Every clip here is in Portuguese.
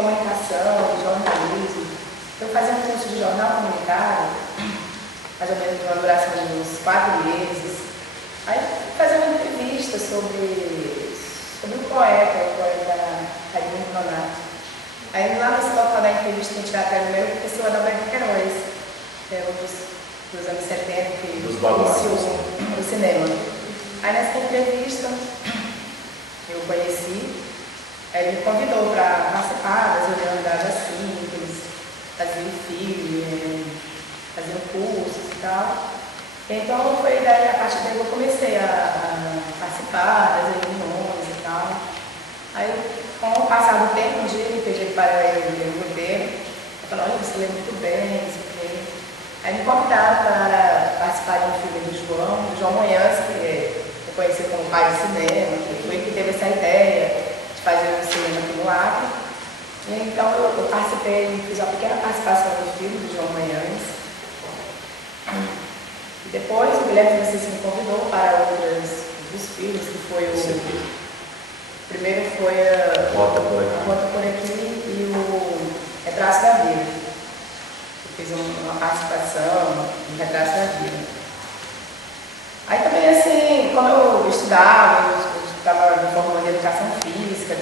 comunicação, de jornalismo. Eu fazia um curso de jornal comunitário, mais ou menos de uma duração de uns 4 meses. Aí fazia uma entrevista sobre o poeta Raimundo Nonato. Aí lá nesse local da entrevista que a gente vai atrás do meu professor Adalberto Queiroz, que é um dos anos 70, que iniciou o cinema. Aí nessa entrevista eu conheci, ele me convidou para participar das reuniões da assim, que eles faziam filme, faziam cursos e tal. Então foi daí, a partir daí eu comecei a participar das reuniões e tal. Aí, com o passar do tempo, um dia eu pedi para ele ler o roteiro. Eu falei, olha, você lê muito bem, não sei o quê. Aí me convidaram para participar de um filme do João Manhãs, que é conhecido como pai do cinema, que foi que teve essa ideia de fazer um cinema aqui no Acre. E então eu participei, fiz uma pequena participação no filme do João Manhãs. E depois o Guilherme Francisco me convidou para outros filmes, que foi o primeiro foi a Rota por Aqui e o Retrato da Vida. Eu fiz uma participação no Retrato da Vida. Aí também, assim, como eu estudava, eu estava me formando em educação física,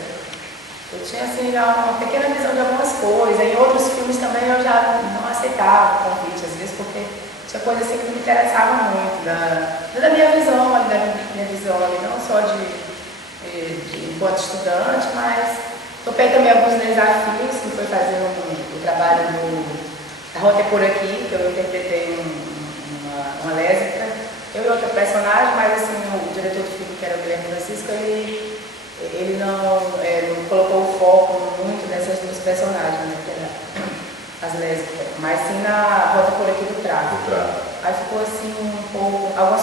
eu tinha, assim, já uma pequena visão de algumas coisas. Em outros filmes também eu já não aceitava o convite, às vezes, porque tinha coisa assim que me interessava muito, da minha visão, não só enquanto estudante, mas topei também alguns desafios, que foi fazer o trabalho da Rota por Aqui, que eu interpretei uma lésbica, eu e outra personagem, mas assim, o diretor do filme, que era o Guilherme Francisco, ele não colocou o foco muito nessas duas personagens, né, que eram as lésbicas, mas sim na Rota por Aqui do tráfico. Aí ficou assim um pouco, alguns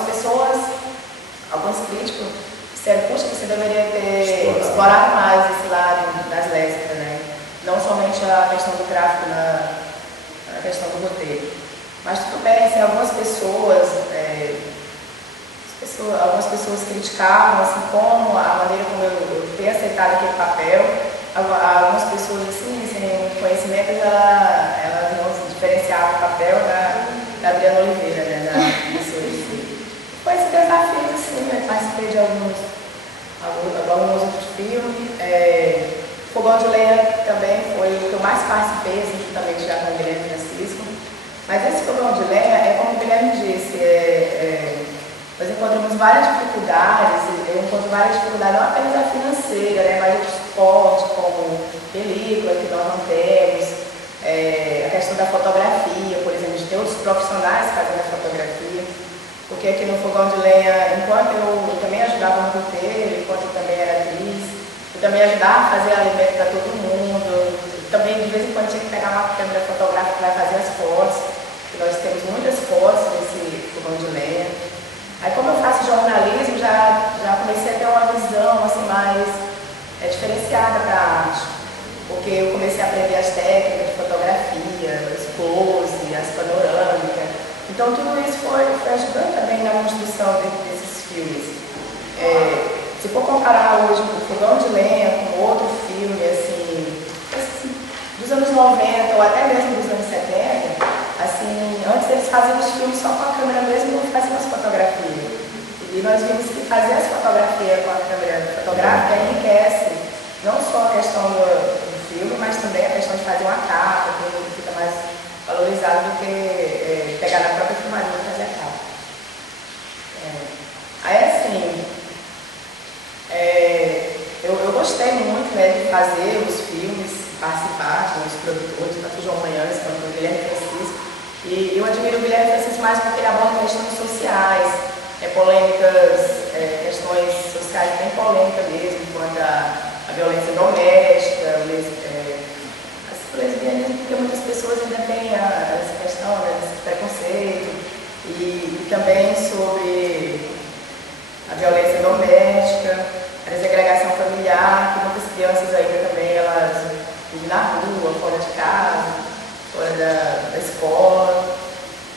críticos disseram, puxa, você deveria ter explorado mais esse lado das lésbicas, né? Não somente a questão do tráfico na questão do roteiro. Mas tudo bem, assim, algumas pessoas criticavam, assim, como a maneira como eu tenho aceitado aquele papel. Algumas pessoas, assim, sem muito conhecimento, elas não diferenciavam o papel da Adriana Oliveira, né, da pessoa de si. Com esse desafio, assim, eu participei de alguns outros filmes. Fogão de Lenha também foi o que eu mais participei, assim, juntamente já com o Guilherme Francisco. Mas esse Fogão de Lenha é como o Guilherme disse, nós encontramos várias dificuldades, eu encontro várias dificuldades, não apenas a financeira, né, mas o suporte, como película, que nós não temos, a questão da fotografia, por exemplo, de ter outros profissionais fazendo a fotografia, porque aqui no Fogão de Lenha, enquanto eu também ajudava no roteiro, enquanto eu também era atriz, eu também ajudava a fazer alimento para todo mundo, eu também de vez em quando tinha que pegar uma câmera fotográfica para fazer as fotos, que nós temos muitas fotos nesse Fogão de Lenha. Aí como eu faço jornalismo, já comecei a ter uma visão assim, mais diferenciada para a arte, porque eu comecei a aprender as técnicas de fotografia, os close, as panorâmicas. Então tudo isso foi ajudando também na construção desses filmes. Se for comparar hoje o Fogão de Lenha com outro filme, assim, dos anos 90 ou até mesmo dos anos 70, assim, antes eles faziam os filmes só com a câmera mesmo, não faziam as fotografias. E nós vimos que fazer as fotografias com a câmera fotográfica enriquece não só a questão do filme, mas também a questão de fazer uma capa, que fica mais valorizado do que pegar na própria filmaria e fazer a capa. Aí assim, eu gostei muito, né, de fazer os filmes, participar com os produtores, tanto o João Manhãs quanto o Guilherme Francisco. E eu admiro o Guilherme Francisco mais porque ele aborda questões sociais, polêmicas, questões sociais bem polêmicas mesmo, quanto a violência doméstica, as lesbianismo, porque muitas pessoas ainda têm essa questão, né, desse preconceito, e também sobre a violência doméstica, a desagregação familiar, que muitas crianças ainda também elas vivem na rua, fora de casa, fora da escola,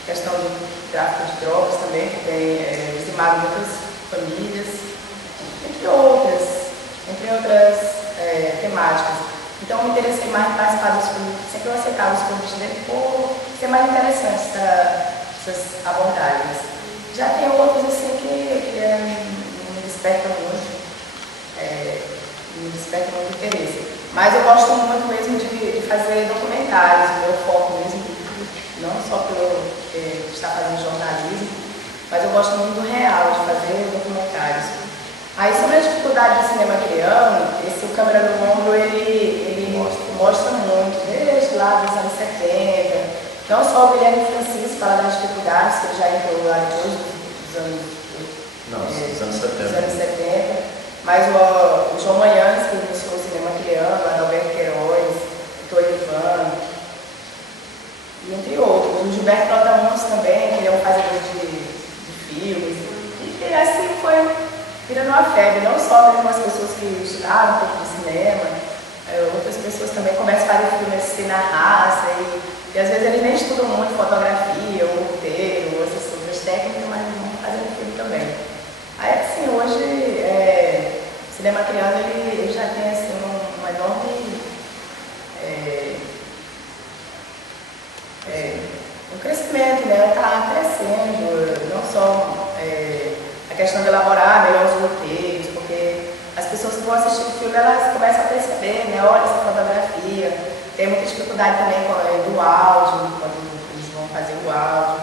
questão do tráfico de drogas também, que tem dizimado muitas famílias, entre outras temáticas. Então eu me interessei mais em participar dos convites, sempre eu aceitava os convites dele por ser mais interessante essas abordagens. Já tem outros assim que me despertam muito, me despertam muito interesse. Mas eu gosto muito mesmo de fazer documentários, o meu foco mesmo, não só pelo estar fazendo jornalismo, mas eu gosto muito do real, de fazer documentários. Aí sobre a dificuldade do cinema criando, esse O Câmera no Ombro, ele mostra muito, desde lá dos anos 70, não só o Guilherme Francisco fala das dificuldades, que ele já entrou lá depois dos anos 70, mas o João Manhães, que iniciou o cinema criando, Adalberto Queiroz, Vitor Ivan, e entre outros. O Gilberto Trotamundos também, que ele é um fazedor de filmes, e assim foi virando uma febre, não só mesmo as pessoas que estudaram um pouco de cinema, outras pessoas também começam a fazer filmes assim na raça, e às vezes eles nem estudam muito fotografia, ou roteiro, ou essas outras técnicas, mas vão fazendo filme também. Aí assim, hoje, o cinema criando, ele já tem assim, uma enorme um crescimento, né? Está crescendo, não só a questão de elaborar melhor os roteiros, porque as pessoas que vão assistir o filme, elas começam a perceber, né? Olha essa fotografia, tem muita dificuldade também do áudio, quando eles vão fazer o áudio.